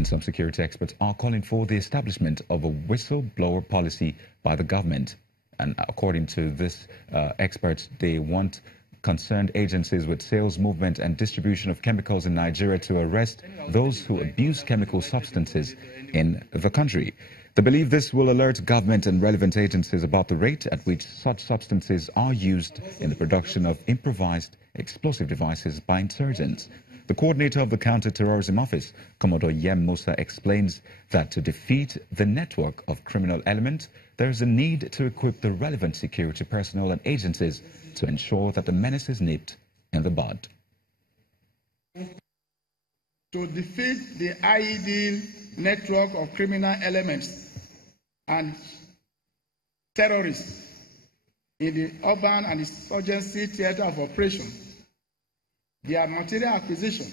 And some security experts are calling for the establishment of a whistleblower policy by the government. And according to this experts, they want concerned agencies with sales, movement and distribution of chemicals in Nigeria to arrest those who abuse chemical substances in the country. They believe this will alert government and relevant agencies about the rate at which such substances are used in the production of improvised explosive devices by insurgents. The coordinator of the Counter-Terrorism Office, Commodore Yem Musa, explains that to defeat the network of criminal elements, there is a need to equip the relevant security personnel and agencies to ensure that the menace is nipped in the bud. To defeat the IED network of criminal elements and terrorists in the urban and insurgency theater of operation, their material acquisition,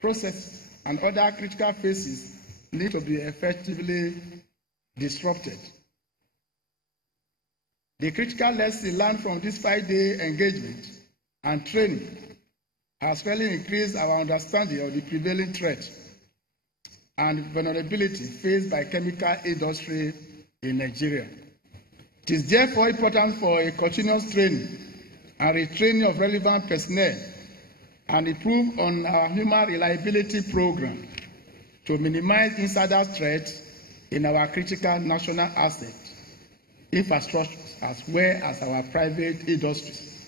process, and other critical phases need to be effectively disrupted. The critical lesson learned from this 5-day engagement and training has really increased our understanding of the prevailing threat and vulnerability faced by chemical industry in Nigeria. It is therefore important for a continuous training and retraining of relevant personnel and improve on our human reliability program to minimize insider threats in our critical national asset infrastructures as well as our private industries.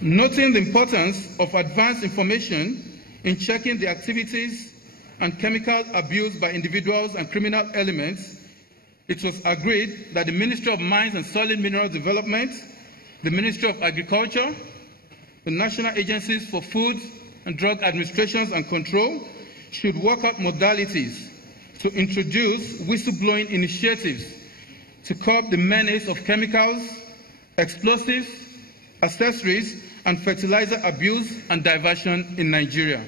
Noting the importance of advanced information in checking the activities and chemical abuse by individuals and criminal elements, it was agreed that the Ministry of Mines and Solid Mineral Development, the Ministry of Agriculture, the National Agencies for Food and Drug Administration and Control should work out modalities to introduce whistleblowing initiatives to curb the menace of chemicals, explosives, accessories, and fertilizer abuse and diversion in Nigeria.